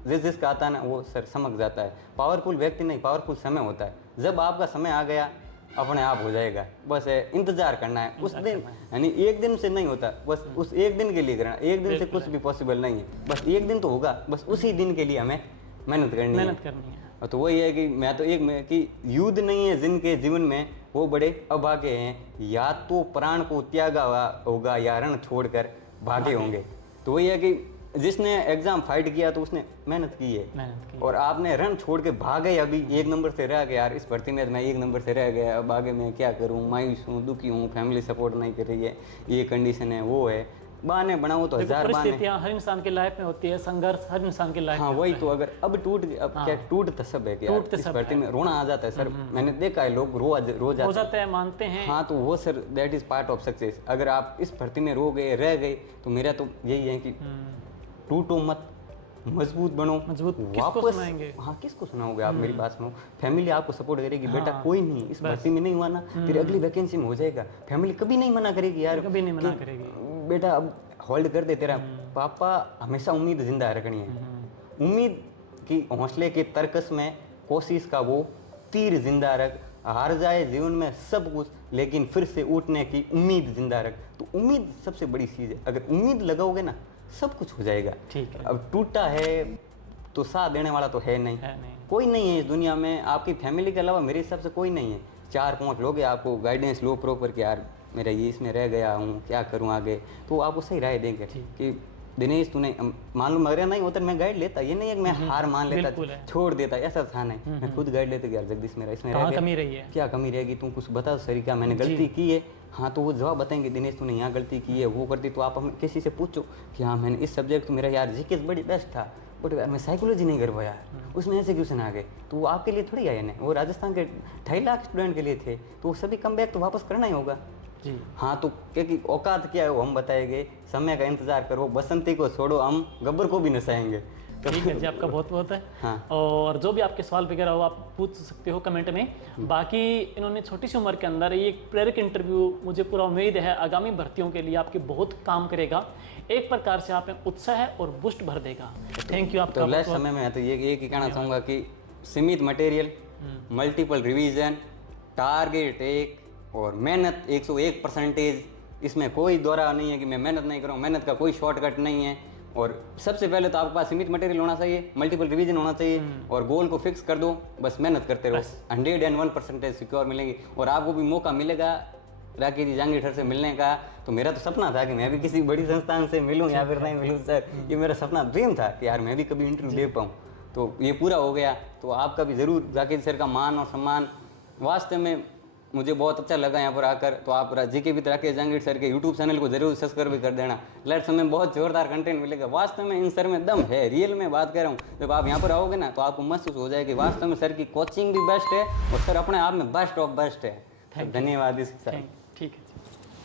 जिसका आता है ना वो सर समझ जाता है। पावरफुल व्यक्ति नहीं, पावरफुल समय होता है। जब आपका समय आ गया अपने आप हो जाएगा, बस इंतजार करना है उस दिन। यानी 1 दिन से नहीं होता, बस उस 1 दिन के लिए करना। 1 दिन से कुछ भी पॉसिबल नहीं है, बस 1 दिन तो होगा, बस उसी दिन के लिए हमें मेहनत करनी है। तो वही है कि मैं तो कि युद्ध नहीं है जिनके जीवन में वो बड़े अभागे हैं, या तो प्राण को त्यागा होगा या रण छोड़कर भागे होंगे। तो वही है कि जिसने एग्जाम फाइट किया तो उसने मेहनत की है, और आपने रन छोड़ के भागे। अभी 1 नंबर से रह गया यार, इस भर्ती में मैं 1 नंबर से रह गया, अब आगे मैं क्या करूं, मायूस हूँ, दुखी हूँ, फैमिली सपोर्ट नहीं कर रही है, ये कंडीशन है, वो है, बहाने बनाओ तो 1000 बहाने। परिस्थितियां हर इंसान की लाइफ में होती है, संघर्ष हर इंसान की लाइफ में। हाँ वही तो, अगर अब टूट गए, अब क्या टूट सब है, क्या इस भर्ती में रोना आ जाता है सर। मैंने देखा है लोग रो जाते हैं, मानते हैं। हाँ तो वो sir that is part of success. अगर आप इस भर्ती में रो गए, रह गए, तो मेरा तो यही है कि टूटो मत, मजबूत बनो, किसको सुनाएंगे? हाँ किसको सुनाओगे आप, मेरी बात सुनो। फैमिली आपको सपोर्ट करेगी, बेटा कोई नहीं, इस भर्ती में नहीं हुआ ना, तेरी अगली वैकेंसी में हो जाएगा। फैमिली कभी नहीं मना करेगी यार, कभी नहीं मना करेगी, बेटा अब होल्ड कर दे, तेरा पापा हमेशा उम्मीद जिंदा रखनी है। उम्मीद की हौसले के तर्कस में कोशिश का वो तीर जिंदा रख, हार जाए जीवन में सब कुछ लेकिन फिर से उठने की उम्मीद जिंदा रख। तो उम्मीद सबसे बड़ी चीज़ है, अगर उम्मीद लगाओगे ना सब कुछ हो जाएगा। ठीक है। अब टूटा है तो साथ देने वाला तो है नहीं, कोई नहीं है इस दुनिया में, आपकी फैमिली के अलावा मेरे हिसाब से कोई नहीं है। 4-5 लोग हैं, आपको गाइडेंस लो प्रॉपर कि यार मेरा ये इसमें रह गया हूँ, क्या करूँ आगे, तो आपको सही राय देंगे कि दिनेश तूने, मान लो मगर नहीं होता मैं गाइड लेता, ये नहीं है कि मैं हार मान लेता छोड़ देता, ऐसा था नहीं, मैं खुद गाइड लेता कि यार जगदीश मेरा इसमें रह गया, क्या कमी रहेगी, तुम कुछ बता सही, क्या मैंने गलती की है। हाँ तो वो जवाब बताएंगे, दिनेश तूने यहाँ गलती की है, वो करती, तो आप हमें किसी से पूछो कि हाँ मैंने इस सब्जेक्ट मेरा यार जीके बड़ी बेस्ट था, बट यार मैं साइकोलॉजी नहीं कर पाया यार, उसमें ऐसे क्वेश्चन आ गए, तो वो आपके लिए थोड़ी आए ना, वो राजस्थान के 2.5 लाख स्टूडेंट के लिए थे, तो वो सभी कम बैक तो वापस करना ही होगा जी। हाँ तो क्योंकि औकात क्या है वो हम बताएंगे, समय का इंतजार करो, बसंती को छोड़ो, हम गब्बर को भी नसाएंगे। ठीक है जी, आपका बहुत बहुत है। हाँ। और जो भी आपके सवाल वगैरह हो आप पूछ सकते हो कमेंट में। बाकी इन्होंने छोटी सी उम्र के अंदर ये एक प्रेरक इंटरव्यू, मुझे पूरा उम्मीद है आगामी भर्तियों के लिए आपके बहुत काम करेगा, एक प्रकार से आप में उत्साह और बूस्ट भर देगा। थैंक यू आपका। तो लास्ट समय में तो ये ही कहना चाहूँगा कि सीमित मटेरियल, मल्टीपल रिवीजन, टारगेट एक और मेहनत 101%। इसमें कोई दौरा नहीं है कि मैं मेहनत नहीं करूँ, मेहनत का कोई शॉर्टकट नहीं है। और सबसे पहले तो आपके पास सीमित मटेरियल होना चाहिए, मल्टीपल रिवीजन होना चाहिए, और गोल को फिक्स कर दो, बस मेहनत करते रहो, 101% सिक्योर मिलेंगे। और आपको भी मौका मिलेगा राकेश जी जहांगीर से मिलने का। तो मेरा तो सपना था कि मैं भी किसी बड़ी संस्थान से मिलूं या फिर नहीं मिलूं सर, ये मेरा सपना ड्रीम था कि यार मैं भी कभी इंटरव्यू दे पाऊँ, तो ये पूरा हो गया। तो आपका भी ज़रूर राकेश सर का मान और सम्मान, वास्तव में मुझे बहुत अच्छा लगा यहाँ पर आकर। तो आप GK with Rakesh Jahangir sir के यूट्यूब चैनल को जरूर सब्सक्राइब भी कर देना, लास्ट समय बहुत जोरदार कंटेंट मिलेगा। वास्तव में इन सर में दम है, रियल में बात कर रहा हूँ। जब आप यहाँ पर आओगे ना तो आपको महसूस हो जाएगा कि वास्तव में सर की कोचिंग भी बेस्ट है और सर अपने आप में बेस्ट ऑफ बेस्ट है। धन्यवाद सर। ठीक है।